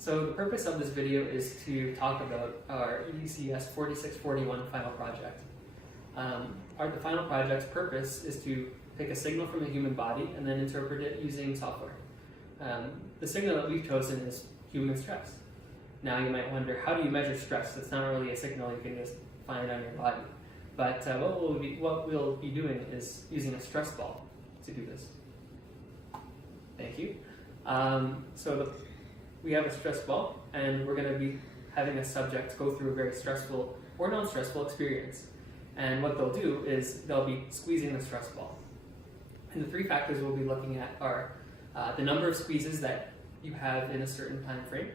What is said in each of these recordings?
So the purpose of this video is to talk about our EECS4641 final project. The final project's purpose is to pick a signal from a human body and then interpret it using software. The signal that we've chosen is human stress. Now you might wonder, how do you measure stress? It's not really a signal you can just find on your body. But what we'll be doing is using a stress ball to do this. Thank you. We have a stress ball, and we're going to be having a subject go through a very stressful or non-stressful experience. And what they'll do is they'll be squeezing the stress ball. And the three factors we'll be looking at are the number of squeezes that you have in a certain time frame,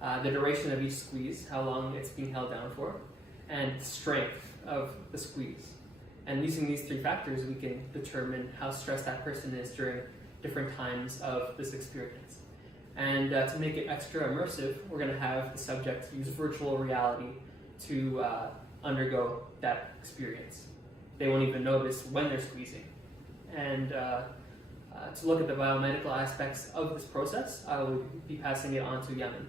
the duration of each squeeze, how long it's being held down for, and the strength of the squeeze. And using these three factors, we can determine how stressed that person is during different times of this experience. And to make it extra immersive, we're going to have the subject use virtual reality to undergo that experience. They won't even notice when they're squeezing. And to look at the biomedical aspects of this process, I will be passing it on to Yamin.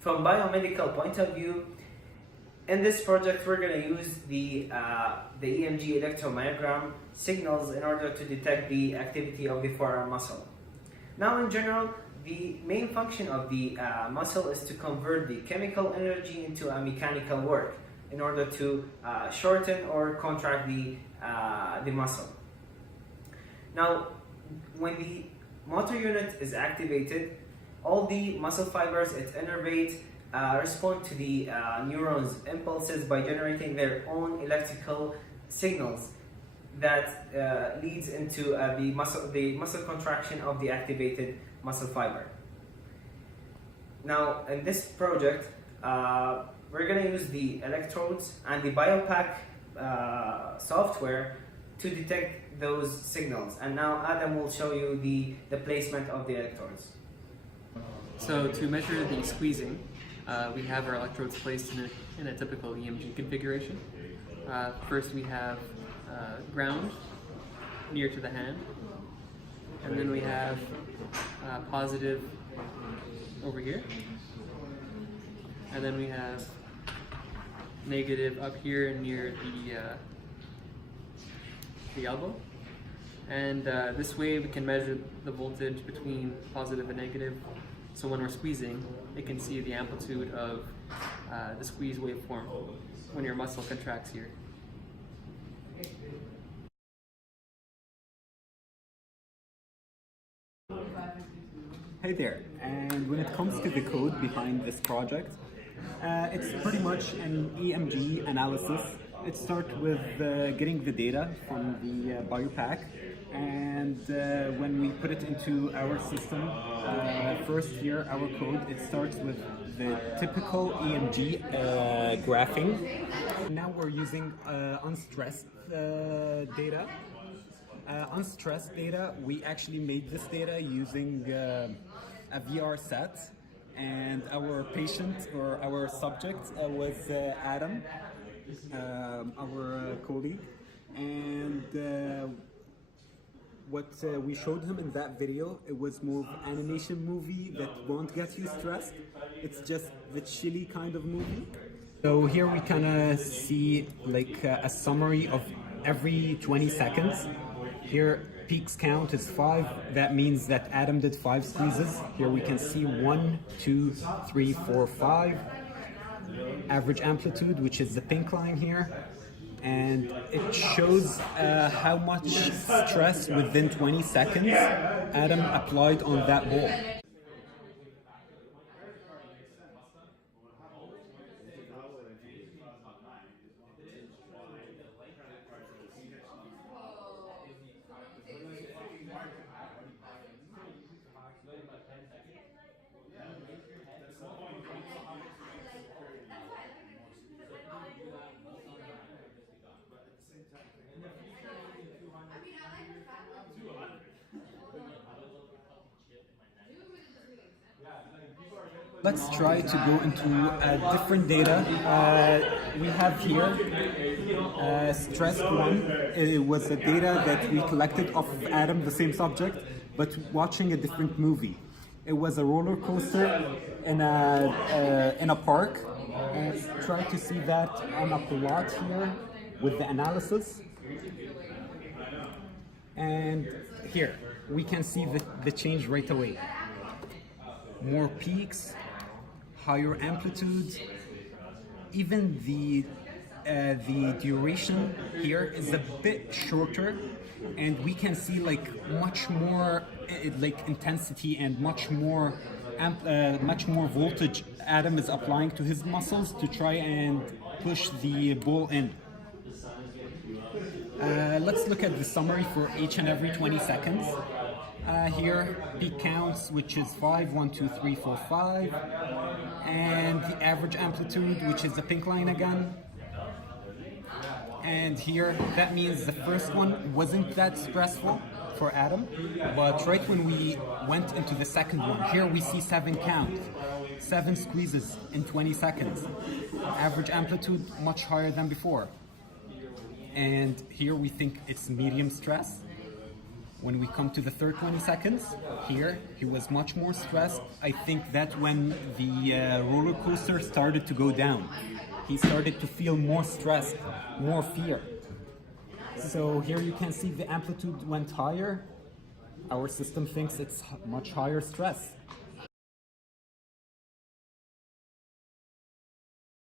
From biomedical point of view, in this project we're going to use the EMG electromyogram signals in order to detect the activity of the forearm muscle. Now in general, the main function of the muscle is to convert the chemical energy into a mechanical work in order to shorten or contract the muscle. Now, when the motor unit is activated, all the muscle fibers it innervates respond to the neurons' impulses by generating their own electrical signals that leads into the muscle contraction of the activated muscle fiber. Now, in this project, we're going to use the electrodes and the BioPack software to detect those signals. And now Adam will show you the placement of the electrodes. So to measure the squeezing, we have our electrodes placed in a typical EMG configuration. First we have ground near to the hand, and then we have positive over here, and then we have negative up here near the elbow. And this way we can measure the voltage between positive and negative. So when we're squeezing, it can see the amplitude of the squeeze waveform when your muscle contracts here. Hey there, and when it comes to the code behind this project, it's pretty much an EMG analysis. It starts with getting the data from the BioPack, and when we put it into our system, first here our code, it starts with the typical EMG graphing. Now we're using unstressed data. Unstressed data, we actually made this data using a VR set, and our patient or our subject was Adam, our colleague, and what we showed him in that video, it was more of an animation movie that won't get you stressed. It's just the chilly kind of movie. So here we kind of see like a summary of every 20 seconds. Here peaks count is 5. That means that Adam did 5 squeezes. Here we can see 1, 2, 3, 4, 5. Average amplitude, which is the pink line here. And it shows how much stress within 20 seconds Adam applied on that ball. Let's try to go into different data. We have here stressed one. It was the data that we collected of Adam, the same subject, but watching a different movie. It was a roller coaster in a park. And let's try to see that on a plot here with the analysis. And here we can see the change right away. More peaks, higher amplitudes, even the duration here is a bit shorter, and we can see like much more like intensity and much more voltage Adam is applying to his muscles to try and push the ball in. Let's look at the summary for each and every 20 seconds. Here, peak counts, which is 5, 1, 2, 3, 4, 5, and the average amplitude, which is the pink line again. And here, that means the first one wasn't that stressful for Adam, but right when we went into the second one, here we see 7 counts, 7 squeezes in 20 seconds. Average amplitude much higher than before. And here we think it's medium stress. When we come to the third 20 seconds, here he was much more stressed. I think that when the roller coaster started to go down, he started to feel more stressed, more fear. So here you can see the amplitude went higher. Our system thinks it's much higher stress.